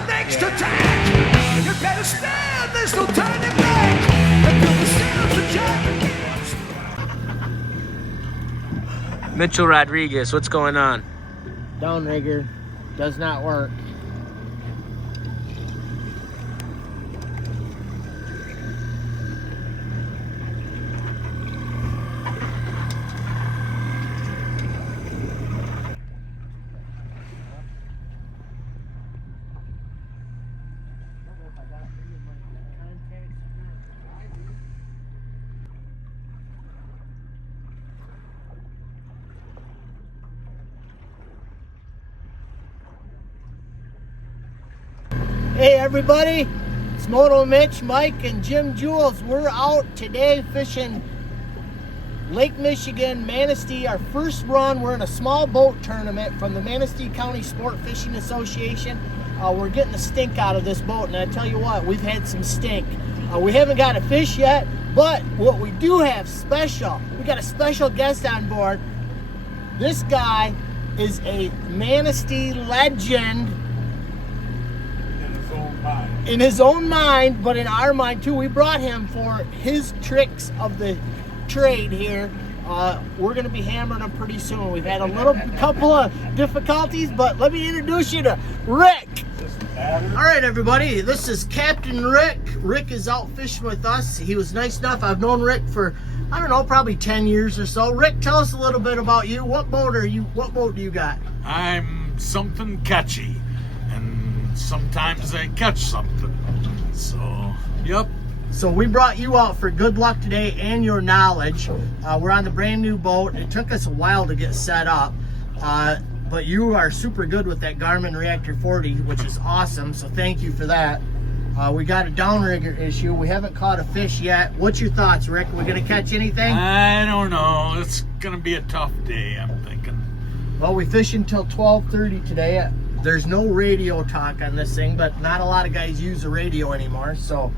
the next attack. You better stand, there's no turning back. Until the sounds of giant. Mitchell Rodriguez, what's going on? Downrigger does not work. Hey everybody, it's Moto Mitch, Mike, and Jim Jules. We're out today fishing Lake Michigan, Manistee, our first run. We're in a small boat tournament from the Manistee County Sport Fishing Association. We're getting the stink out of this boat, and I tell you what, we've had some stink. We haven't got a fish yet, but what we do have special, we got a special guest on board. This guy is a Manistee legend. In his own mind, but in our mind too. We brought him for his tricks of the trade here. We're going to be hammering him pretty soon. We've had a couple of difficulties, but let me introduce you to Rick. All right, everybody, this is Captain Rick. Rick is out fishing with us. He was nice enough. I've known Rick for, I don't know, probably 10 years or so. Rick, tell us a little bit about you. What boat do you got? I'm something catchy, and sometimes I catch something. So, yep. So we brought you out for good luck today and your knowledge. We're on the brand new boat. It took us a while to get set up, but you are super good with that Garmin Reactor 40, which is awesome. So thank you for that. We got a downrigger issue. We haven't caught a fish yet. What's your thoughts, Rick? We gonna catch anything? I don't know. It's gonna be a tough day, I'm thinking. Well, we fish until 12:30 today. There's no radio talk on this thing, but not a lot of guys use the radio anymore. So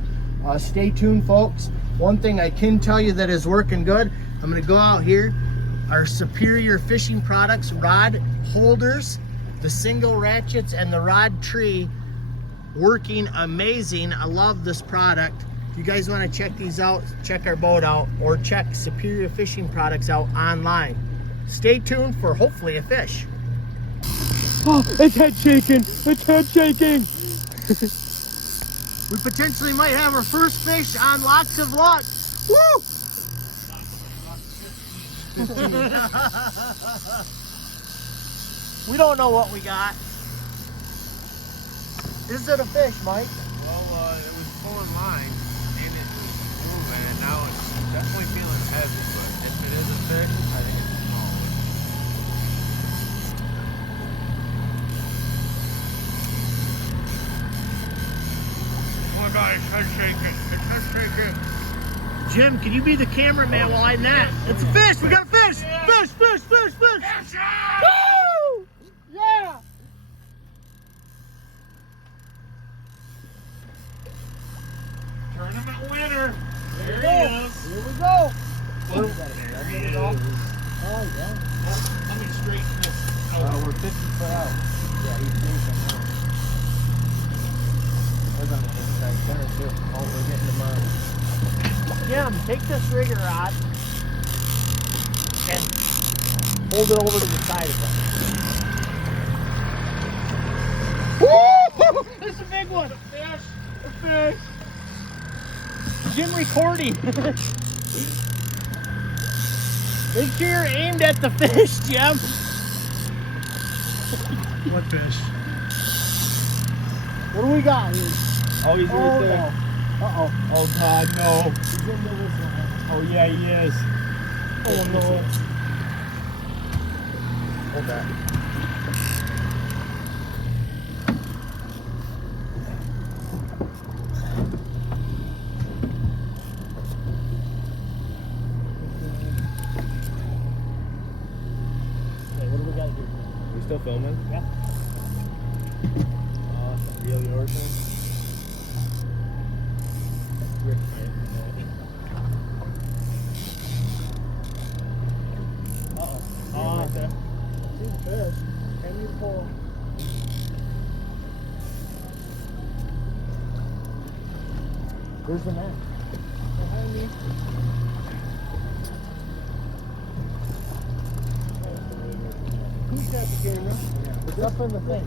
stay tuned, folks. One thing I can tell you that is working good, I'm gonna go out here. Our Superior Fishing Products rod holders, the single ratchets and the rod tree, working amazing. I love this product. If you guys wanna check these out, check our boat out, or check Superior Fishing Products out online. Stay tuned for hopefully a fish. Oh, it's head shaking! It's head shaking! We potentially might have our first fish on Lots of Luck. Woo! We don't know what we got. Is it a fish, Mike? Well, it was pulling line and it was moving, and now it's definitely feeling heavy, but if it is a fish, I think it's small. Oh my God, it's head shaking. It's head shaking. Jim, can you be the cameraman while I net? It's a fish! We got a fish! Fish, fish, fish, fish! Woo! Yeah! Tournament winner. There he is. Here we go! There There he we go. is. Oh, yeah. Let me straighten this out. We're 50 foot out. Yeah, he's moving now. There's on the inside center too. Oh, we're getting them on. Jim, take this rigger rod and hold it over to the side of it. Woo! That's a big one. A fish. Jim recording. Make sure you're aimed at the fish, Jim. What fish? What do we got here? Oh, he's right there. No. Uh-oh. Oh, God, no. He's in the whistle. Oh, yeah, he is. Oh, no. Hold that. Okay, what do we got to do? Are we still filming? Yeah. Awesome. Real yours, man? Rick, Uh-oh. Right there. Big fish. Can you pull? Where's the net? Behind me. Who's got the camera? It's up in the thing.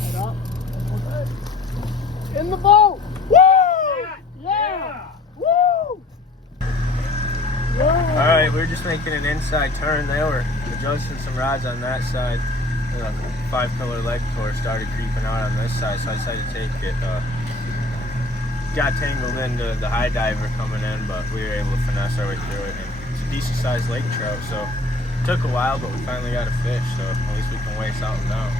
Head up. In the boat! Woo! Yeah! Woo! All right, we're just making an inside turn. They were adjusting some rods on that side. The 5-pillar leg core started creeping out on this side, so I decided to take it. Got tangled into the high diver coming in, but we were able to finesse our way through it. And it's a decent sized lake trout, so it took a while, but we finally got a fish, so at least we can weigh something down.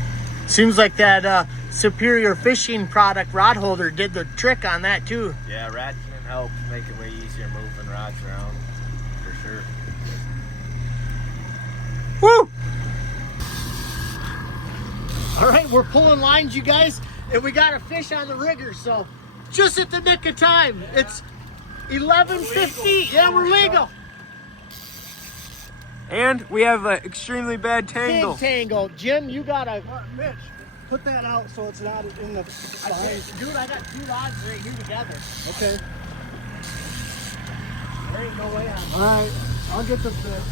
Seems like that Superior Fishing product rod holder did the trick on that too. Yeah, ratcheting helps make it way easier moving rods around, for sure. Woo! All right, we're pulling lines, you guys, and we got a fish on the rigger, so just at the nick of time. It's 11:50. Yeah, we're legal. And we have an extremely bad tangle. Big tangle. Jim, you got a... Mitch, put that out so it's not in the line. Dude, I got 2 rods right here together. Okay. There ain't no way on. All right. I'll get the fish.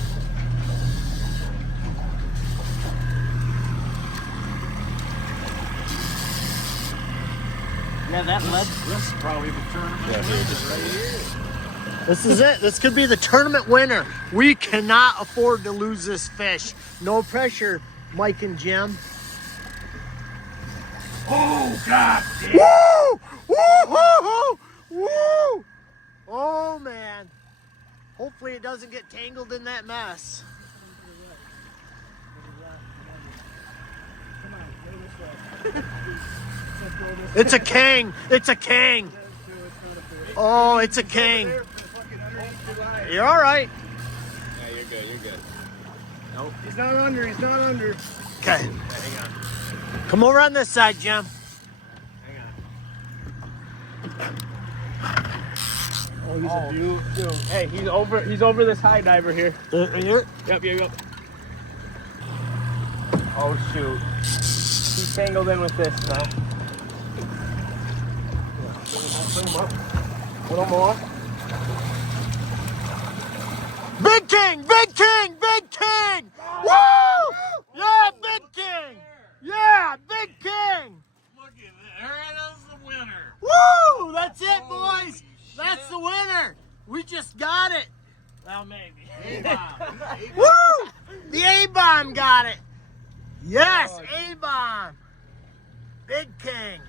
Yeah, that lead. This is probably the tournament right here. This is it. This could be the tournament winner. We cannot afford to lose this fish. No pressure, Mike and Jim. Oh, God damn. Woo! Woo! Woo! Woo! Oh, man. Hopefully it doesn't get tangled in that mess. It's a king. It's a king. Oh, it's a king. You're all right. Yeah, you're good, you're good. Nope. He's not under. He's not under. Okay. Hang on. Come over on this side, Jim. Oh, he's a beaut. Hey, he's over this high diver here. Here. Yep. Oh shoot. He's tangled in with this now. Bring him up. A little more. Big king! Big king! Big king! Woo! Yeah, big king! Yeah, big king! Look at that. There is the winner. Woo! That's it, boys! That's the winner! We just got it! Well, maybe. A-bomb. Woo! The A-bomb got it! Yes, A-bomb! Big king!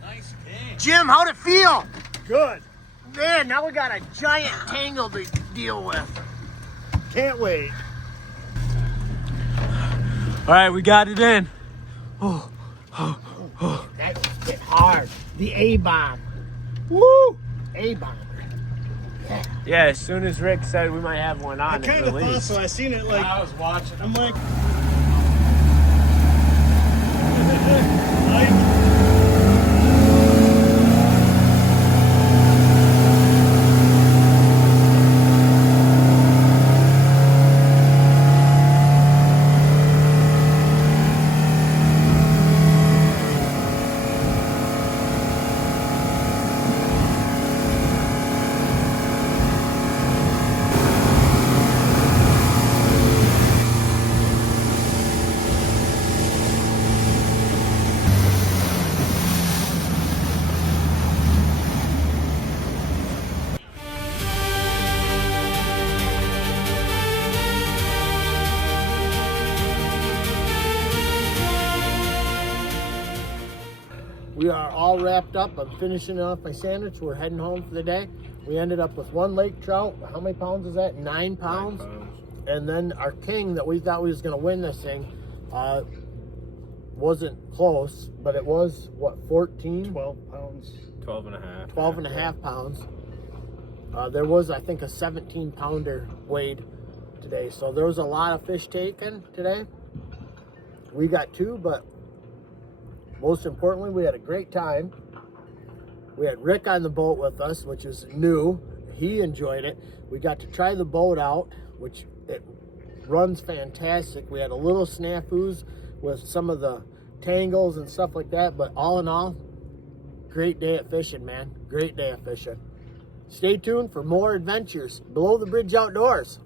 Nice king. Jim, how'd it feel? Good. Man, now we got a giant tangle to deal with. Can't wait. All right, we got it in. That hit hard. The A-bomb. Woo! A-bomb. Yeah, as soon as Rick said we might have one I on, kind it of thought released. so. I seen it like. I was watching. I'm like. We are all wrapped up. I'm finishing off my sandwich. We're heading home for the day. We ended up with 1 lake trout. How many pounds is that? 9 pounds. And then our king that we thought we was going to win this thing wasn't close, but it was, what, 14? 12 pounds. 12 and a half. 12 and a half pounds. There was, I think, a 17 pounder weighed today. So there was a lot of fish taken today. We got 2, but most importantly, we had a great time. We had Rick on the boat with us, which is new, he enjoyed it. We got to try the boat out, which it runs fantastic. We had a little snafus with some of the tangles and stuff like that, but all in all, great day of fishing, man. Great day of fishing. Stay tuned for more adventures below the bridge outdoors.